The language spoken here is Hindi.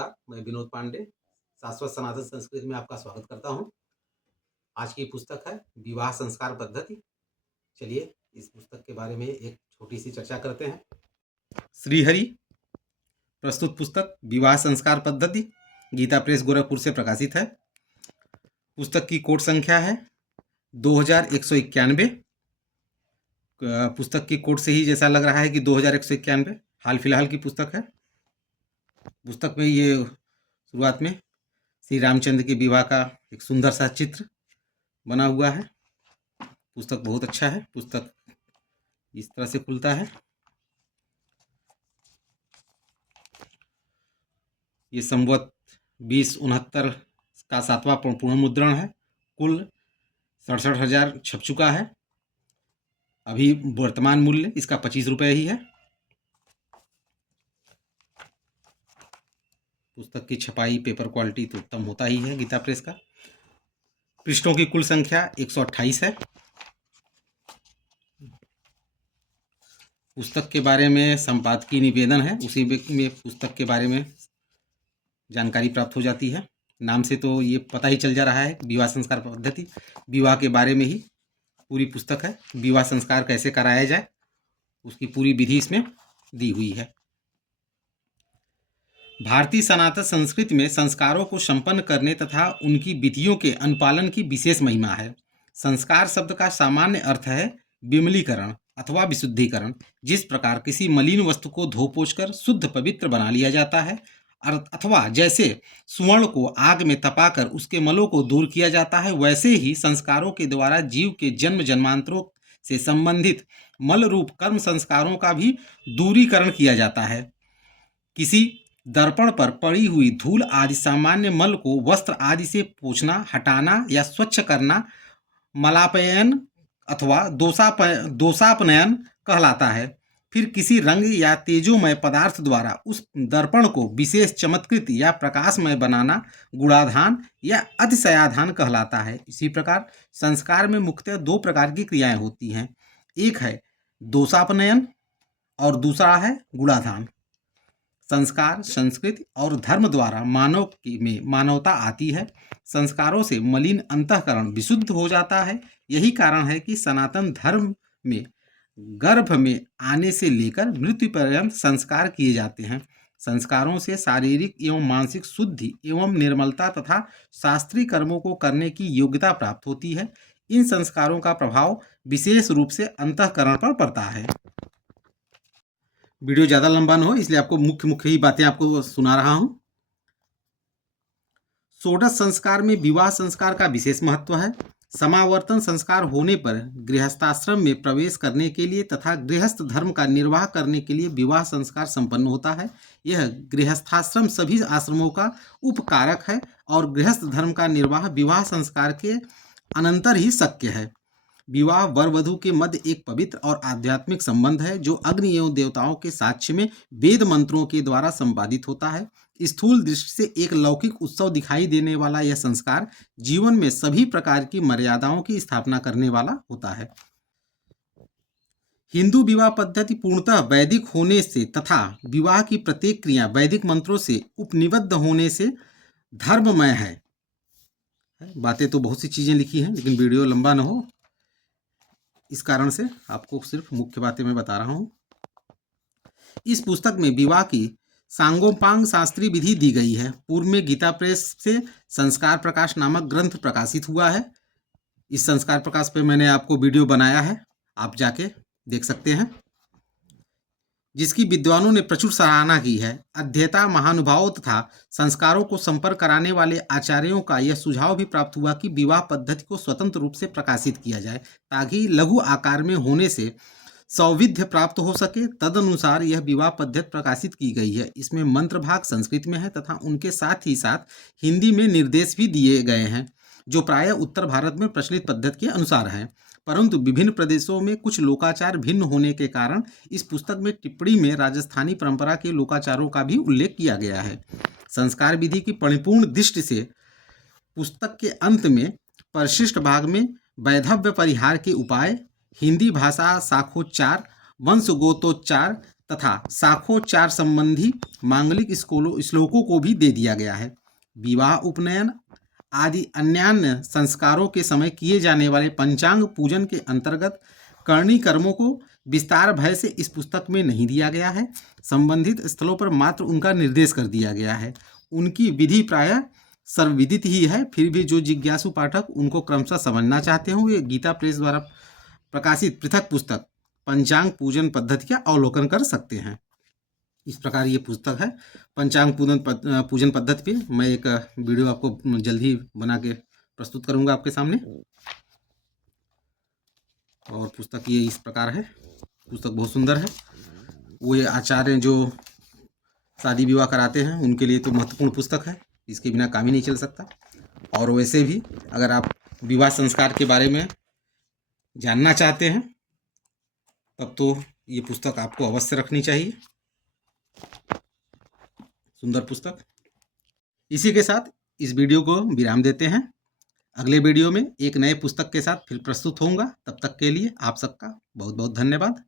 नमस्कार, मैं विनोद पांडे, शाश्वत सनातन संस्कृति में आपका स्वागत करता हूँ। आज की पुस्तक है विवाह संस्कार पद्धति। चलिए इस पुस्तक के बारे में एक छोटी-सी चर्चा करते हैं। श्रीहरि प्रस्तुत पुस्तक विवाह संस्कार पद्धति गीता प्रेस गोरखपुर से प्रकाशित है। पुस्तक की कोट संख्या है 2191। पुस्तक की कोट से ही जैसा लग रहा है कि 2191 हाल फिलहाल की पुस्तक है। पुस्तक में ये शुरुआत में श्री रामचंद्र के विवाह का एक सुंदर सा चित्र बना हुआ है। पुस्तक बहुत अच्छा है। पुस्तक इस तरह से खुलता है। ये संवत 2069 का 7वां पुनर्मुद्रण है। कुल 67,000 छप चुका है। अभी वर्तमान मूल्य इसका 25 रुपये ही है। पुस्तक की छपाई पेपर क्वालिटी तो उत्तम होता ही है गीता प्रेस का। पृष्ठों की कुल संख्या 128 है। पुस्तक के बारे में संपादकीय निवेदन है, उसी में पुस्तक के बारे में जानकारी प्राप्त हो जाती है। नाम से तो ये पता ही चल जा रहा है विवाह संस्कार पद्धति विवाह के बारे में ही पूरी पुस्तक है। विवाह संस्कार कैसे कराया जाए उसकी पूरी विधि इसमें दी हुई है। भारतीय सनातन संस्कृति में संस्कारों को संपन्न करने तथा उनकी विधियों के अनुपालन की विशेष महिमा है। संस्कार शब्द का सामान्य अर्थ है विमलीकरण अथवा विशुद्धिकरण। जिस प्रकार किसी मलिन वस्तु को धो पोंछ कर शुद्ध पवित्र बना लिया जाता है, अथवा जैसे सुवर्ण को आग में तपाकर उसके मलों को दूर किया जाता है, वैसे ही संस्कारों के द्वारा जीव के जन्म जन्मांतरों से संबंधित मल रूप कर्म संस्कारों का भी दूरीकरण किया जाता है। किसी दर्पण पर पड़ी हुई धूल आदि सामान्य मल को वस्त्र आदि से पोंछना, हटाना या स्वच्छ करना मलापयन अथवा दोषापनयन कहलाता है। फिर किसी रंग या तेजोमय पदार्थ द्वारा उस दर्पण को विशेष चमत्कृत या प्रकाशमय बनाना गुणाधान या अतिशयाधान कहलाता है। इसी प्रकार संस्कार में मुख्यतः 2 प्रकार की क्रियाएं होती हैं। एक है दोषापनयन और दूसरा है गुणाधान। संस्कार, संस्कृति और धर्म द्वारा मानव में मानवता आती है। संस्कारों से मलिन अंतःकरण विशुद्ध हो जाता है। यही कारण है कि सनातन धर्म में गर्भ में आने से लेकर मृत्यु पर्यंत संस्कार किए जाते हैं। संस्कारों से शारीरिक एवं मानसिक शुद्धि एवं निर्मलता तथा शास्त्रीय कर्मों को करने की योग्यता प्राप्त होती है। इन संस्कारों का प्रभाव विशेष रूप से अंतःकरण पर पड़ता है। वीडियो ज़्यादा लंबा न हो इसलिए आपको मुख्य ही बातें आपको सुना रहा हूँ। षोडश संस्कार में विवाह संस्कार का विशेष महत्व है। समावर्तन संस्कार होने पर गृहस्थाश्रम में प्रवेश करने के लिए तथा गृहस्थ धर्म का निर्वाह करने के लिए विवाह संस्कार संपन्न होता है। यह गृहस्थाश्रम सभी आश्रमों का उपकारक है और गृहस्थ धर्म का निर्वाह विवाह संस्कार के अनंतर ही शक्य है। विवाह वर वधू के मध्य एक पवित्र और आध्यात्मिक संबंध है जो अग्नि एवं देवताओं के साक्ष्य में वेद मंत्रों के द्वारा संपादित होता है। स्थूल दृष्टि से एक लौकिक उत्सव दिखाई देने वाला यह संस्कार जीवन में सभी प्रकार की मर्यादाओं की स्थापना करने वाला होता है। हिंदू विवाह पद्धति पूर्णतः वैदिक होने से तथा विवाह की प्रत्येक क्रिया वैदिक मंत्रों से उपनिबद्ध होने से धर्ममय है। बातें तो बहुत सी चीजें लिखी हैं लेकिन वीडियो लंबा न हो इस कारण से आपको सिर्फ मुख्य बातें मैं बता रहा हूँ। इस पुस्तक में विवाह की सांगोपांग शास्त्रीय विधि दी गई है। पूर्व में गीता प्रेस से संस्कार प्रकाश नामक ग्रंथ प्रकाशित हुआ है। इस संस्कार प्रकाश पे मैंने आपको वीडियो बनाया है, आप जाके देख सकते हैं, जिसकी विद्वानों ने प्रचुर सराहना की है। अध्येता महानुभावों तथा संस्कारों को संपर्क कराने वाले आचार्यों का यह सुझाव भी प्राप्त हुआ कि विवाह पद्धति को स्वतंत्र रूप से प्रकाशित किया जाए ताकि लघु आकार में होने से सौविध्य प्राप्त हो सके। तदनुसार यह विवाह पद्धति प्रकाशित की गई है। इसमें मंत्र भाग संस्कृत में है तथा उनके साथ ही साथ हिंदी में निर्देश भी दिए गए हैं जो प्रायः उत्तर भारत में प्रचलित पद्धति के अनुसार है, परंतु विभिन्न प्रदेशों में कुछ लोकाचार भिन्न होने के कारण इस पुस्तक में टिप्पणी में राजस्थानी परंपरा के लोकाचारों का भी उल्लेख किया गया है। संस्कार विधि की परिपूर्ण दृष्टि से पुस्तक के अंत में परिशिष्ट भाग में वैधव्य परिहार के उपाय, हिंदी भाषा शाखोच्चार, वंशगोत्रोच्चार तथा शाखोच्चार संबंधी मांगलिक श्लोकों को भी दे दिया गया है। विवाह, उपनयन आदि अन्यान्य संस्कारों के समय किए जाने वाले पंचांग पूजन के अंतर्गत करणी कर्मों को विस्तार भय से इस पुस्तक में नहीं दिया गया है। संबंधित स्थलों पर मात्र उनका निर्देश कर दिया गया है। उनकी विधि प्रायः सर्वविदित ही है, फिर भी जो जिज्ञासु पाठक उनको क्रमशः समझना चाहते हों, वे गीता प्रेस द्वारा प्रकाशित पृथक पुस्तक पंचांग पूजन पद्धति का अवलोकन कर सकते हैं। इस प्रकार ये पुस्तक है पंचांग पूजन पद्धति पे। मैं एक वीडियो आपको जल्द ही बना के प्रस्तुत करूंगा आपके सामने। और पुस्तक ये इस प्रकार है। पुस्तक बहुत सुंदर है। वो ये आचार्य जो शादी विवाह कराते हैं उनके लिए तो महत्वपूर्ण पुस्तक है, इसके बिना काम ही नहीं चल सकता। और वैसे भी अगर आप विवाह संस्कार के बारे में जानना चाहते हैं तब तो ये पुस्तक आपको अवश्य रखनी चाहिए। सुंदर पुस्तक। इसी के साथ इस वीडियो को विराम देते हैं। अगले वीडियो में एक नए पुस्तक के साथ फिर प्रस्तुत होऊंगा। तब तक के लिए आप सबका बहुत बहुत धन्यवाद।